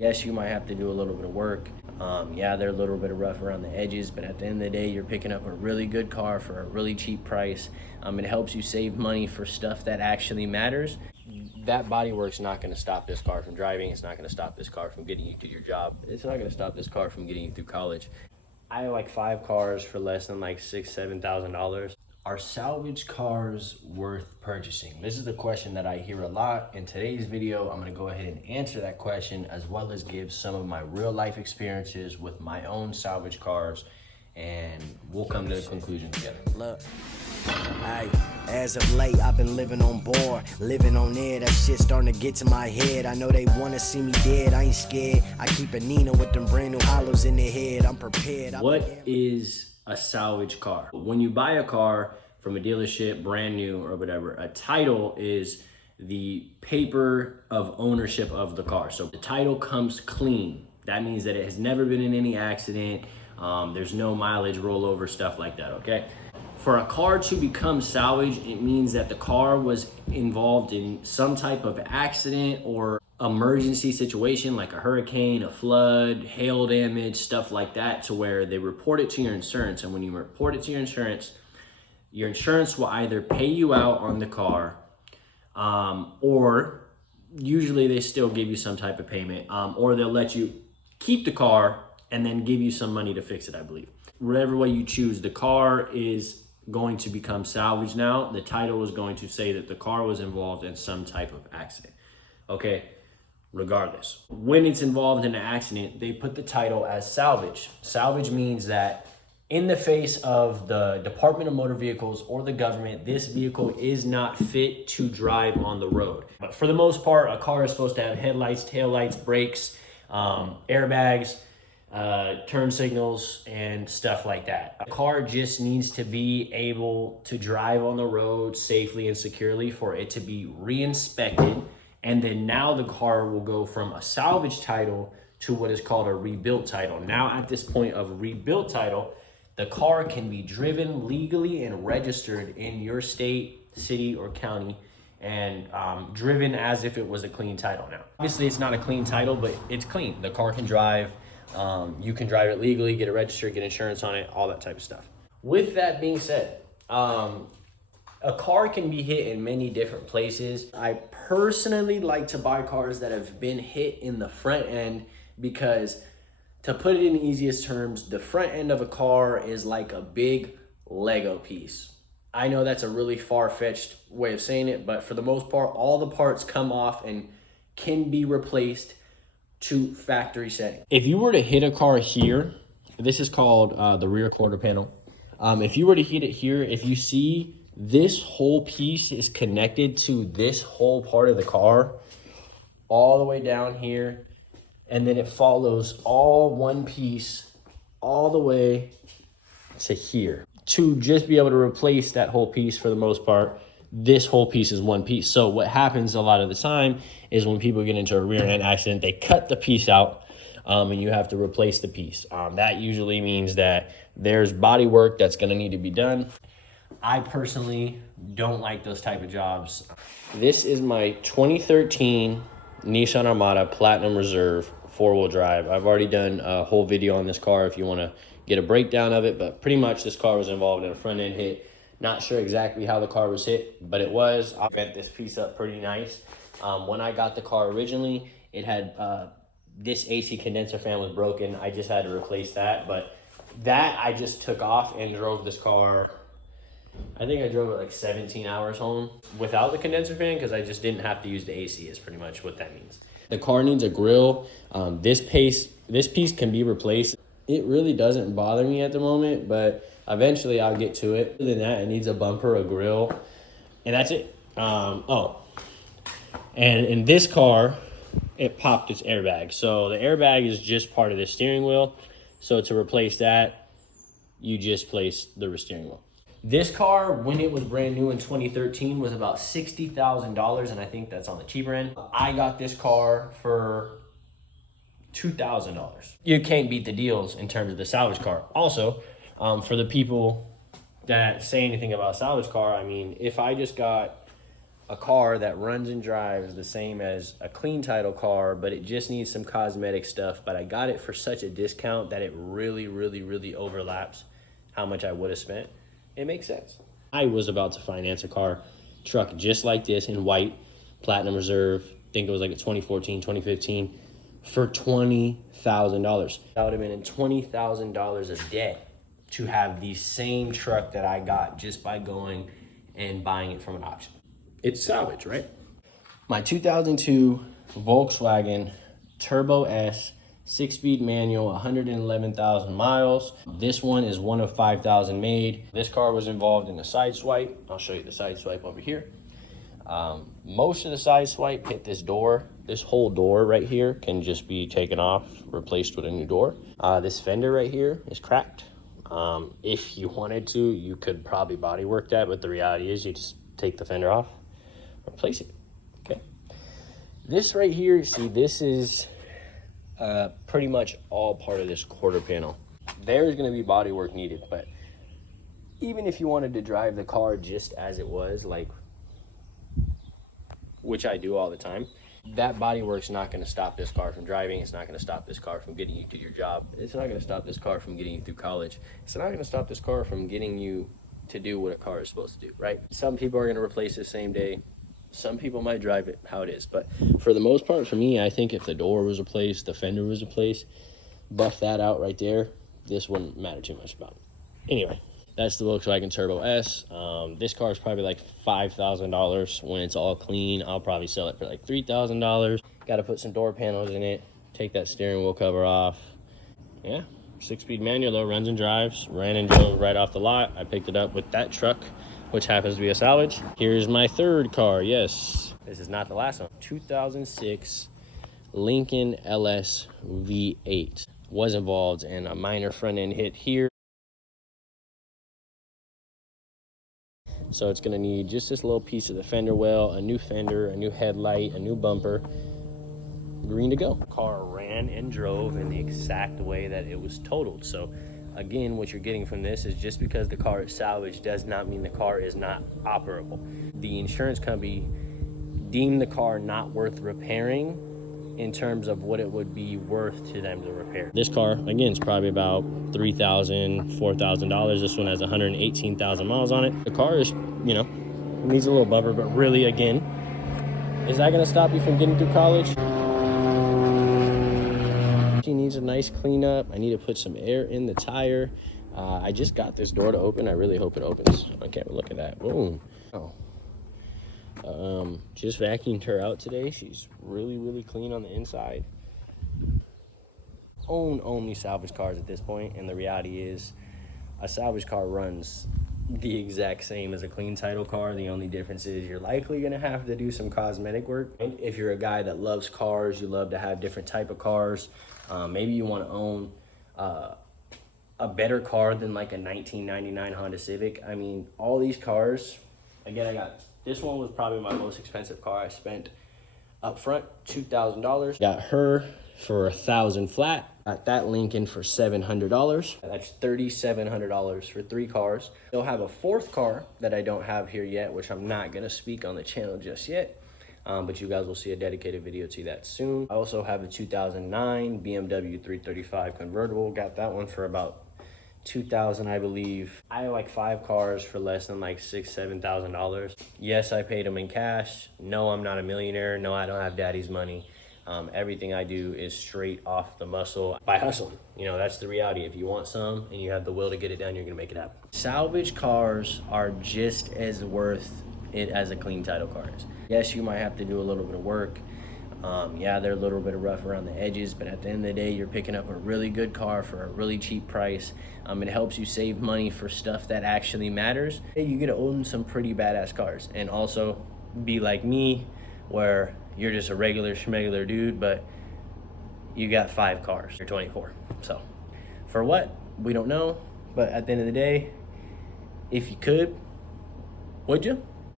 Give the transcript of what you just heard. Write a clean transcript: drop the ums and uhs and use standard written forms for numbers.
Yes, you might have to do a little bit of work. Yeah, they're a little bit rough around the edges, but at the end of the day, you're picking up a really good car for a really cheap price. It helps you save money for stuff that actually matters. That bodywork's not going to stop this car from driving. It's not going to stop this car from getting you to your job. It's not going to stop this car from getting you through college. I have like 5 cars for less than like $6,000-7,000. Are salvage cars worth purchasing? This is the question that I hear a lot. In today's video, I'm gonna go ahead and answer that question, as well as give some of my real life experiences with my own salvage cars, and we'll come to a conclusion together. Look, as of late, I've been living on board, living on air. That shit starting to get to my head. I know they wanna see me dead, I ain't scared. I keep a Nina with them brand new hollows in their head. I'm prepared. What is a salvage car? When you buy a car from a dealership, brand new or whatever, a title is the paper of ownership of the car. So the title comes clean. That means that it has never been in any accident. There's no mileage, rollover, stuff like that, okay? For a car to become salvage, it means that the car was involved in some type of accident or emergency situation, like a hurricane, a flood, hail damage, stuff like that, to where they report it to your insurance. And when you report it to your insurance will either pay you out on the car, or usually they still give you some type of payment, or they'll let you keep the car and then give you some money to fix it, I believe. Whatever way you choose, the car is going to become salvage now. The title is going to say that the car was involved in some type of accident, okay? Regardless, when it's involved in an accident, they put the title as salvage. Salvage means that in the face of the Department of Motor Vehicles or the government, this vehicle is not fit to drive on the road. But for the most part, a car is supposed to have headlights, taillights, brakes, airbags, turn signals, and stuff like that. A car just needs to be able to drive on the road safely and securely for it to be re-inspected. And then now the car will go from a salvage title to what is called a rebuilt title. Now at this point of rebuilt title, the car can be driven legally and registered in your state, city, or county, and driven as if it was a clean title now. Obviously, it's not a clean title, but it's clean. The car can drive. You can drive it legally, get it registered, get insurance on it, all that type of stuff. With that being said, a car can be hit in many different places. I personally like to buy cars that have been hit in the front end, because to put it in the easiest terms, the front end of a car is like a big Lego piece. I know that's a really far-fetched way of saying it, but for the most part, all the parts come off and can be replaced to factory setting. If you were to hit a car here, this is called the rear quarter panel. If you were to hit it here, if you see this whole piece is connected to this whole part of the car, all the way down here, and then it follows all one piece all the way to here. To just be able to replace that whole piece, for the most part, this whole piece is one piece. So what happens a lot of the time is when people get into a rear end accident, they cut the piece out, and you have to replace the piece. That usually means that there's body work that's gonna need to be done. I personally don't like those type of jobs. This is my 2013 Nissan Armada Platinum Reserve 4-wheel drive. I've already done a whole video on this car if you want to get a breakdown of it, but pretty much this car was involved in a front end hit. Not sure exactly how the car was hit, but it was. I bent this piece up pretty nice. When I got the car originally, it had this AC condenser fan was broken. I just had to replace that, but that I just took off and drove this car. I think I drove it like 17 hours home without the condenser fan, because I just didn't have to use the AC, is pretty much what that means. The car needs a grill. This piece can be replaced. It really doesn't bother me at the moment, but eventually I'll get to it. Other than that, it needs a bumper, a grill, and that's it. And in this car, it popped its airbag. So the airbag is just part of the steering wheel. So to replace that, you just place the steering wheel. This car, when it was brand new in 2013, was about $60,000, and I think that's on the cheaper end. I got this car for $2,000. You can't beat the deals in terms of the salvage car. Also, for the people that say anything about a salvage car, I mean, if I just got a car that runs and drives the same as a clean title car, but it just needs some cosmetic stuff. But I got it for such a discount that it really, really, really overlaps how much I would have spent. It makes sense. I was about to finance a truck just like this in white, platinum reserve. I think it was like a 2014, 2015 for $20,000. That would have been in $20,000 of debt to have the same truck that I got just by going and buying it from an auction. It's salvage, right? My 2002 Volkswagen Turbo S, 6-speed manual, 111,000 miles. This one is one of 5,000 made. This car was involved in a side swipe. I'll show you the side swipe over here. Most of the side swipe hit this door. This whole door right here can just be taken off, replaced with a new door. This fender right here is cracked. If you wanted to, you could probably body work that, but the reality is you just take the fender off, replace it, okay? This right here, see, this is pretty much all part of this quarter panel. There's gonna be body work needed, but even if you wanted to drive the car just as it was, like, which I do all the time, that body work's not going to stop this car from driving. It's not going to stop this car from getting you to your job. It's not going to stop this car from getting you through college. It's not going to stop this car from getting you to do what a car is supposed to do, right? Some people are going to replace it same day. Some people might drive it how it is. But for the most part, for me, I think if the door was replaced, the fender was replaced, buff that out right there, this wouldn't matter too much about it. Anyway, that's the Volkswagen Turbo S. This car is probably like $5,000 when it's all clean. I'll probably sell it for like $3,000. Got to put some door panels in it, take that steering wheel cover off. Yeah, 6-speed manual though, runs and drives. Ran and drove right off the lot. I picked it up with that truck, which happens to be a salvage. Here's my third car. Yes, this is not the last one. 2006 Lincoln LS V8. Was involved in a minor front end hit here. So it's gonna need just this little piece of the fender well, a new fender, a new headlight, a new bumper, green to go. The car ran and drove in the exact way that it was totaled. So again, what you're getting from this is just because the car is salvaged does not mean the car is not operable. The insurance company deemed the car not worth repairing in terms of what it would be worth to them to repair. This car, again, is probably about $3,000, $4,000. This one has 118,000 miles on it. The car is, you know, needs a little bumper, but really, again, is that gonna stop you from getting through college? She needs a nice cleanup. I need to put some air in the tire. I just got this door to open. I really hope it opens. Okay, look at that. Boom. Oh. Just vacuumed her out today. She's really, really clean on the inside. Own only salvage cars at this point, and the reality is a salvage car runs the exact same as a clean title car. The only difference is you're likely going to have to do some cosmetic work. If you're a guy that loves cars, you love to have different type of cars, maybe you want to own a better car than like a 1999 Honda Civic. I mean, all these cars, again, this one was probably my most expensive car. I spent up front $2,000. Got her for $1,000 flat. Got that Lincoln for $700. That's $3,700 for 3 cars. They'll have a 4th car that I don't have here yet, which I'm not gonna speak on the channel just yet. But you guys will see a dedicated video to that soon. I also have a 2009 BMW 335 convertible. Got that one for about $2,000, I believe. I like 5 cars for less than like $6,000, $7,000. Yes, I paid them in cash. No, I'm not a millionaire. No, I don't have daddy's money. Everything I do is straight off the muscle by hustling. You know, that's the reality. If you want some and you have the will to get it done, you're gonna make it happen. Salvage cars are just as worth it as a clean title car is. Yes, you might have to do a little bit of work. Yeah, they're a little bit rough around the edges, but at the end of the day, you're picking up a really good car for a really cheap price. It helps you save money for stuff that actually matters. You get to own some pretty badass cars, and also be like me, where you're just a regular schmegular dude, but you got 5 cars. You're 24. So for what? We don't know. But at the end of the day, if you could, would you?